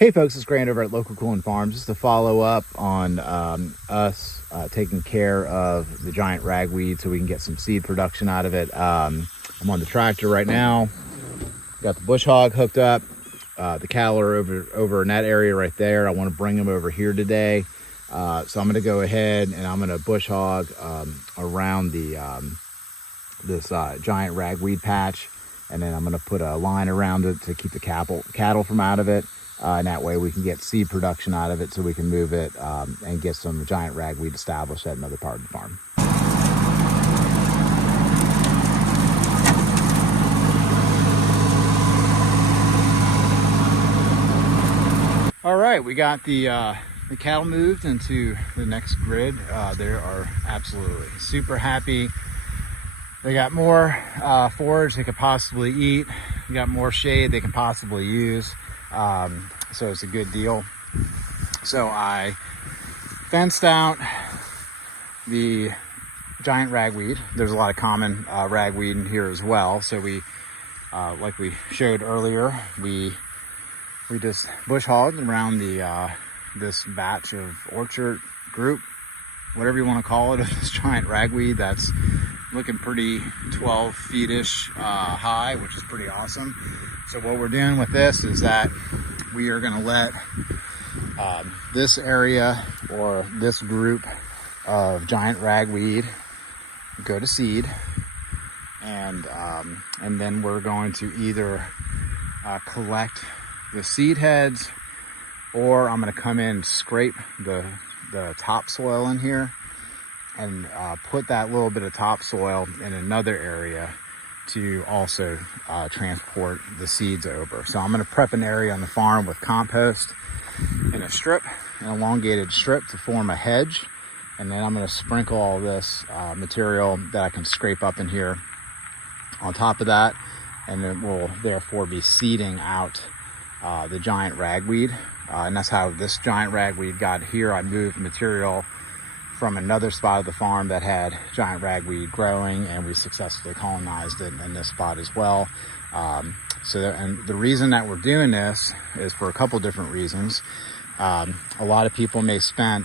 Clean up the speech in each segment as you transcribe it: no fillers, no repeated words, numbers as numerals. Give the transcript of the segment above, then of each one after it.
Hey folks, it's Grant over at Local Cooling Farms. Just to follow up on us taking care of the giant ragweed so we can get some seed production out of it. I'm on the tractor right now. Got the bush hog hooked up. The cattle are over in that area right there. I want to bring them over here today. So I'm going to go ahead and I'm going to bush hog around the this giant ragweed patch, and then I'm going to put a line around it to keep the cattle from out of it. And that way we can get seed production out of it so we can move it and get some giant ragweed established at another part of the farm. All right, we got the cattle moved into the next grid. They are absolutely super happy. They got more forage they could possibly eat. They got more shade they can possibly use. So it's a good deal. So I fenced out the giant ragweed. There's a lot of common ragweed in here as well. So we, like we showed earlier, we just bush hogged around the this batch of orchard group, whatever you want to call it, of this giant ragweed that's looking pretty 12 feet-ish high, which is pretty awesome. So what we're doing with this is that we are going to let this area or this group of giant ragweed go to seed, and then we're going to either collect the seed heads, or I'm going to come in and scrape the topsoil in here and put that little bit of topsoil in another area to also transport the seeds over. So I'm going to prep an area on the farm with compost in a strip, an elongated strip to form a hedge, and then I'm going to sprinkle all this material that I can scrape up in here on top of that, and it will therefore be seeding out the giant ragweed. And that's how this giant ragweed got here. I moved material from another spot of the farm that had giant ragweed growing, and we successfully colonized it in this spot as well. And the reason that we're doing this is for a couple different reasons. A lot of people may spend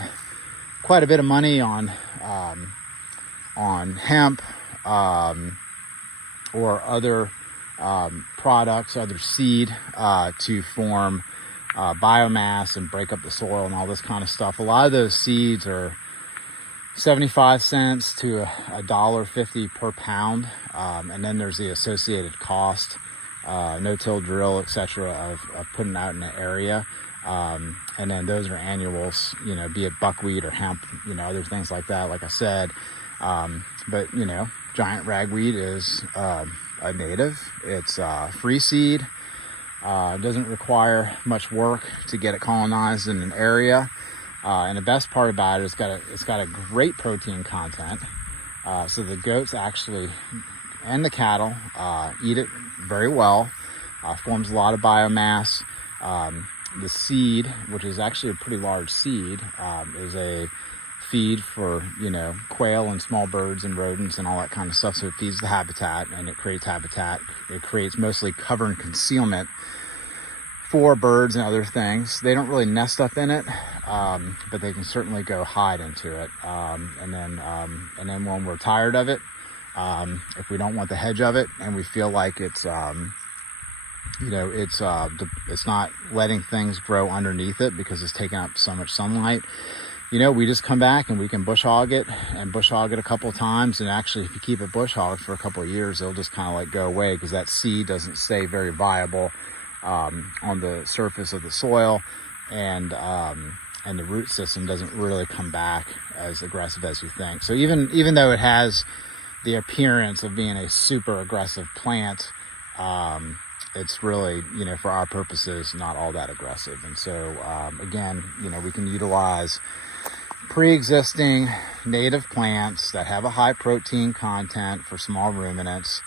quite a bit of money on hemp or other products, other seed to form biomass and break up the soil and all this kind of stuff. A lot of those seeds are 75 cents to $1.50 per pound, and then there's the associated cost, no-till drill, etc., of putting out in the area, and then those are annuals, be it buckwheat or hemp, other things like that, like I said. But giant ragweed is a native. It's free seed. It doesn't require much work to get it colonized in an area. And the best part about it is it's got a great protein content. So the goats actually, and the cattle, eat it very well. Forms a lot of biomass. The seed, which is actually a pretty large seed, is a feed for, quail and small birds and rodents and all that kind of stuff. So it feeds the habitat, and it creates habitat. It creates mostly cover and concealment for birds and other things. They don't really nest up in it, but they can certainly go hide into it. And then when we're tired of it, if we don't want the hedge of it and we feel like it's not letting things grow underneath it because it's taking up so much sunlight, we just come back and we can bush hog it a couple of times. And actually, if you keep it bush hogged for a couple of years, it'll just kind of go away because that seed doesn't stay very viable on the surface of the soil, and the root system doesn't really come back as aggressive as you think. So even though it has the appearance of being a super aggressive plant, it's really, for our purposes, not all that aggressive. And so again, we can utilize pre-existing native plants that have a high protein content for small ruminants,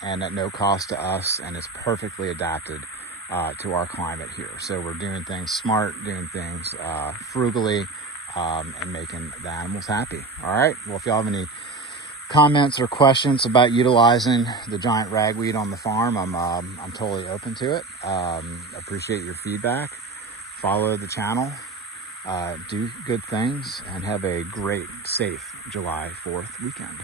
and at no cost to us, and it's perfectly adapted to our climate here. So we're doing things smart, doing things frugally, and making the animals happy. All right, well, if y'all have any comments or questions about utilizing the giant ragweed on the farm, I'm totally open to it. Appreciate your feedback. Follow the channel, do good things, and have a great, safe July 4th weekend.